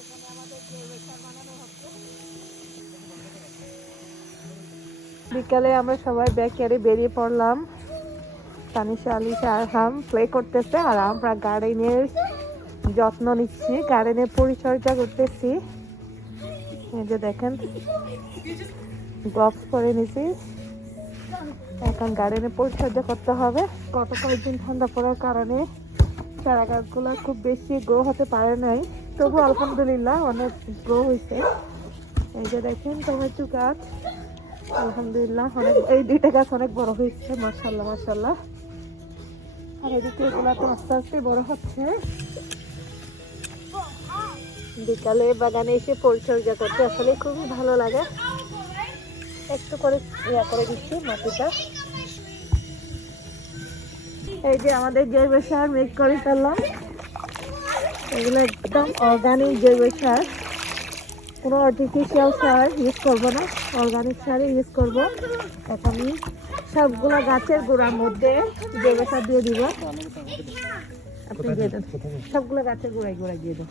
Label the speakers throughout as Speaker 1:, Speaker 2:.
Speaker 1: এখানে আমাদের জৈব বানানো হচ্ছে। বিকালে আমরা সবাই ব্যাগ ক্যারি বেরিয়ে পড়লাম। তানিশা, আলিশা, আরহাম প্লে করতেছে আর আমরা গার্ডেনের যত্ন নিচ্ছি, গার্ডেনের পরিচর্যা করতেছি। এই যে দেখেন গ্লাভস পরে নিছি। এখন গার্ডেনে পরিচর্যা করতে হবে। গত কয়েকদিন ঠান্ডা পড়ার কারণে চারা গাছগুলো খুব বেশি গ্রো হতে পারে নাই। তবু আলহামদুলিল্লাহ, অনেক গ্রো হয়েছে। এই যে দেখেন, টমেটো গাছ। আলহামদুলিল্লাহ, অনেক, এই দুইটা গাছ অনেক বড় হয়েছে মার্শাল্লাহ মার্শাল্লাহ আর এদিকে এগুলা তো আস্তে আস্তে বড় হচ্ছে। বিকালে বাগানে এসে পরিচর্যা করতে আসলে খুবই ভালো লাগে। একটু করে ইয়া করে দিচ্ছি মাটিটা। এই যে আমাদের জৈব সার মেক করে ফেললাম। এগুলো একদম অর্গানিক জৈব সার। কোনো আর্টিফিশিয়াল সার ইউজ করব না। অর্গানিক সারই ইউজ করব। এখন সবগুলো গাছের গোড়ার মধ্যে জৈব সার দিয়ে দিব। আপনি দিয়ে দেন। সবগুলো গাছের গোড়ায় গোড়ায় দিয়ে দেন।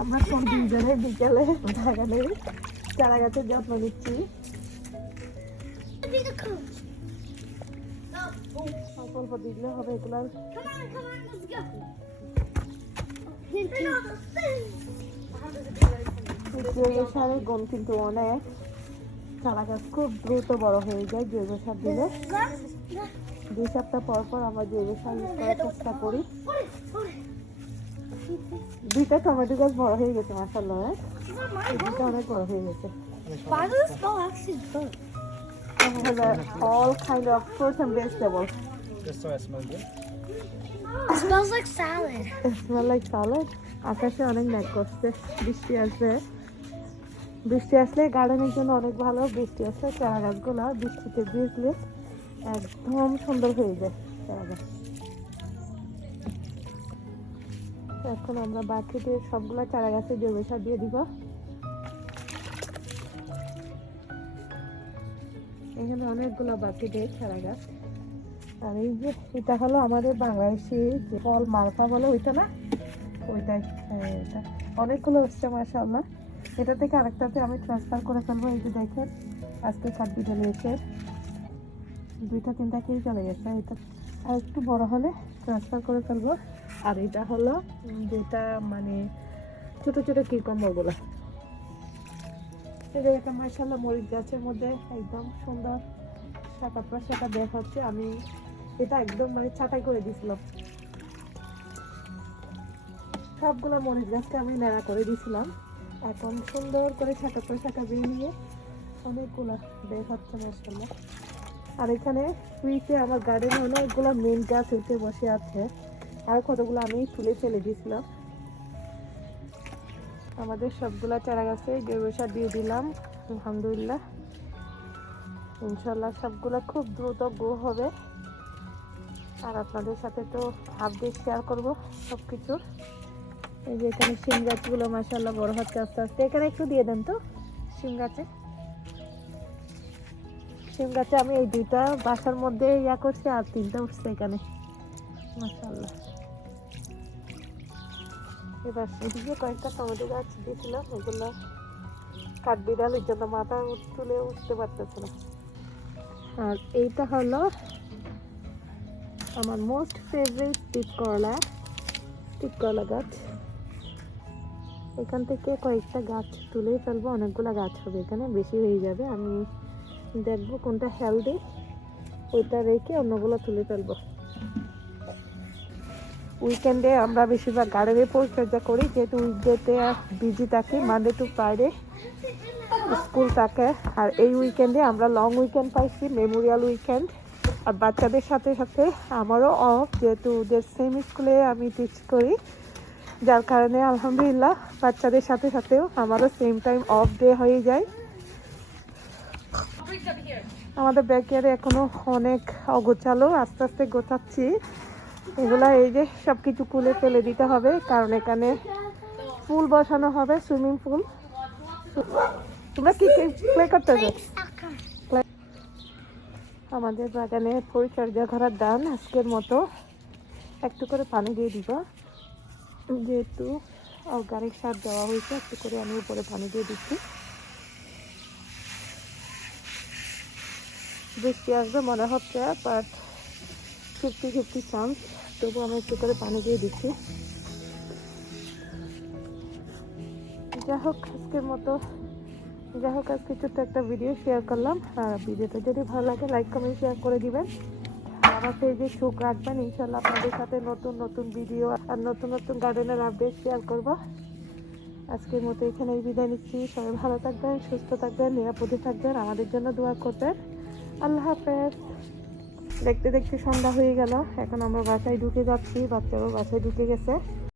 Speaker 1: আমরা সব দুজনে বিকেলে বাগানে চারা গাছের যত্ন নিচ্ছি. অল্প দিলে হবে.
Speaker 2: Hint,
Speaker 1: জৈব সারের গুণ কিন্তু অনেক চারা গাছ খুব দ্রুত বড় হয়ে যায় জৈব সার দিলে দুই সপ্তাহ পর পর আমরা জৈব সার ইউজ করার চেষ্টা করি দুইটা টমেটো গাছ বড় হয়ে গেছে মাসাল্লাহ দুইটা অনেক বড় হয়ে গেছে
Speaker 2: Why does it smell actually good?
Speaker 1: And has a, all kind of fruits and vegetables.
Speaker 3: Just so I smell good.
Speaker 2: It smells like salad.
Speaker 1: It smell like salad. আকাশে অনেক মেঘ করছে বৃষ্টি আসবে বৃষ্টি আসলে গার্ডেনের জন্য অনেক ভালো বৃষ্টি আসলে চারা গাছগুলো বৃষ্টিতে ভিজলে একদম সুন্দর হয়ে যায় চারা গাছ এখন আমরা বাকিতে সবগুলো চারা গাছে জৈব সার দিয়ে দিব এখানে অনেকগুলো বাকিতে চারা গাছ আর এই যে এটা হলো আমাদের বাংলাদেশি যে ফল মালপা বলে ওইটা না? ওইটাই হ্যাঁ, এটা। অনেকগুলো হচ্ছে মাশাআল্লাহ। এটা থেকে আরেকটাতে আমি ট্রান্সফার করে ফেলব এই যে দেখেন আজকে দুটো নিয়েছে দুইটা তিনটা কেই চলে গেছে এটা আর একটু বড় হলে ট্রান্সফার করে ফেলব। আর এটা হলো যেটা মানে ছোট ছোট যে এটা মাশাআল্লাহ মরিচ গাছের মধ্যে একদম সুন্দর শাখা প্রশাখা বের হচ্ছে, আমি এটা একদম মানে ছাটাই করে দিছিলাম। সবগুলো মরিচ গাছকে আমি নেড়া করে দিয়েছিলাম এখন সুন্দর করে ছাটা প্রশাখা বেরিয়ে অনেকগুলো বের হচ্ছে মাসাল্লাহ আর এখানে সুইটে আমার গার্ডেনে অনেকগুলো মেন গাছ উঠে বসে আছে। আর কতগুলো আমি তুলে ফেলে দিয়েছিলাম আমাদের সবগুলা চারা গাছে জৈব সার দিয়ে দিলাম, আলহামদুলিল্লাহ। ইনশাল্লাহ সবগুলো খুব দ্রুত গ্রো হবে। আর আপনাদের সাথে তো আপডেট শেয়ার করব সব কিছু এই যে এখানে শিম গাছগুলো মাসাল্লাহ বড় হচ্ছে আস্তে আস্তে। এখানে একটু দিয়ে দেন তো শিম গাছে। শিম গাছে আমি এই দুইটা বাসার মধ্যে ইয়া করছি আর তিনটা উঠছে এখানে। মাসাল্লাহ এবার এদিকে কয়েকটা টমেটো গাছ দিয়েছিলাম, এগুলো কাঠ বিড়ালের জন্য মাথা তুলে উঠতে পারতেছে না। আর এইটা হলো আমার মোস্ট ফেভারিট টিপ করলা করলা গাছ। এখান থেকে কয়েকটা গাছ তুলেই ফেলব, অনেকগুলো গাছ হবে এখানে, বেশি হয়ে যাবে। আমি দেখব কোনটা হেলদি ওইটা রেখে অন্যগুলো তুলে ফেলব। উইকেন্ডে আমরা বেশিরভাগ গার্ডেনে পরিচর্যা করি, যেহেতু উইকডেতে বিজি থাকি মানডে টু ফ্রাইডে স্কুল থাকে, আর এই উইকেন্ডে আমরা লং উইকেন্ড পাইছি মেমোরিয়াল উইকেন্ড আর বাচ্চাদের সাথে সাথে আমারও অফ যেহেতু ওদের সেম স্কুলে আমি টিচ করি। যার কারণে আলহামদুলিল্লাহ, বাচ্চাদের সাথে সাথেও আমারও সেম টাইম অফ ডে হয়ে যায়। আমাদের ব্যাকেয়ারে এখনও অনেক অগোছালো, আস্তে আস্তে গোছাচ্ছি। এগুলা এই যে সব কিছু খুলে ফেলে দিতে হবে, কারণ এখানে পুল বসানো হবে সুইমিং পুল তোমরা কি প্লে করতে আমাদের বাগানে পরিচর্যা করার দান আজকের মতো। একটু করে পানি দিয়ে দিব। যেহেতু অর্গানিক সার দেওয়া হয়েছে একটু করে আমি উপরে পানি দিয়ে দিচ্ছি। বৃষ্টি আসবে মনে হচ্ছে বাট ফিফটি ফিফটি চান্স তবু আমি একটু করে পানি দিয়ে দিচ্ছি। যাই হোক আজকের মতো যাই হোক আজকে ছোট্ট একটা ভিডিও শেয়ার করলাম। আর ভিডিওটা যদি ভালো লাগে লাইক কমেন্ট শেয়ার করে দিবেন। আমার পেজে চোখ রাখবেন। ইনশাল্লাহ আপনাদের সাথে নতুন নতুন ভিডিও আর নতুন নতুন গার্ডেনের আপডেট শেয়ার করব। আজকের মতো এখানেই বিদায় নিচ্ছি। সবাই ভালো থাকবেন, সুস্থ থাকবেন, নিরাপদে থাকবেন, আমাদের জন্য দোয়া করবেন। আল্লাহ হাফেজ। দেখতে দেখতে সন্ধ্যা হয়ে গেল। এখন আমরা বাসায় ঢুকে যাচ্ছি। বাচ্চারাও বাসায় ঢুকে গেছে।